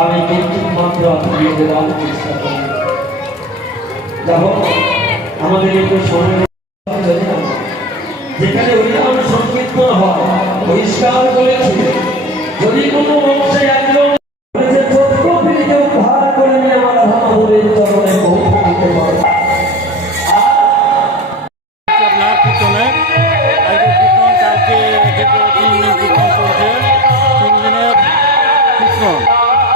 আমি কিন্তু মাত্র আপনাকে দেওয়ার চেষ্টা করি। দেখো আমাদের একটু সময় যেখানে হরিনাম সংকীর্তন হয় পরিষ্কার করেছে, যদি কোনো বংশে একজন ছোট্ট পিড়িকে উদ্ধার করে নিয়ে আমার ধামের চরণে পৌঁছে দিতে পারে। আপনার কীর্তনে আজকে কীর্তন কালকে থেকে 3 দিন কীর্তন চলছে। 3 দিনের কীর্তন,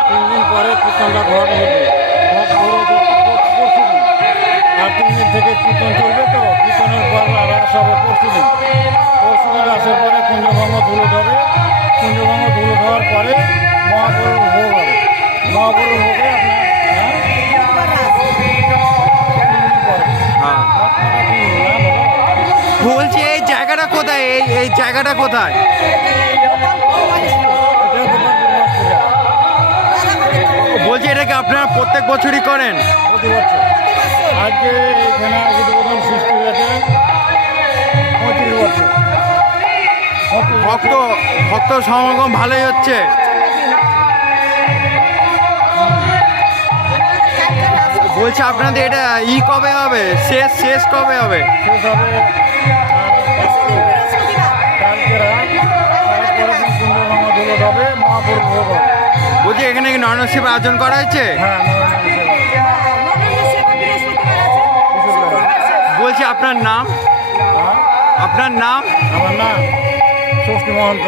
3 দিন পরে কীর্তনটা ঘট হবে, ঘট পরশু দিন। আর 3 দিন থেকে কীর্তন চলবে, তো কীর্তনের পর আবার সব পরশু দিন আসার পরে কুঞ্জভঙ্গ ধুলো ধরে। কুঞ্জভঙ্গ ধুলো ধোয়ার পরে মহাপুরুষ ভোগ হবে। মহাপুরুষ ভোগে বলছি এই জায়গাটা কোথায়? এই জায়গাটা কোথায়? বলছি এটা কি আপনারা প্রত্যেক বছরই করেন? প্রতি বছর। আজকে এখানে উদ্বোধন সৃষ্টি হয়েছে 35 বছর। ভক্ত সমাগম ভালোই হচ্ছে। বলছি আপনাদের এটা কবে হবে? শেষ কবে হবে? শেষ হবে কালকে রাত, তারপরে কুঞ্জভঙ্গ ধুলো হবে, মহাপুরুষ ভোগ হবে। বলছি এখানে কি নয়ন সেবা আয়োজন করা হয়েছে? হ্যাঁ, বলছি আপনার নাম? আপনার নাম? আমার নাম ষষ্ঠী মহন্ত।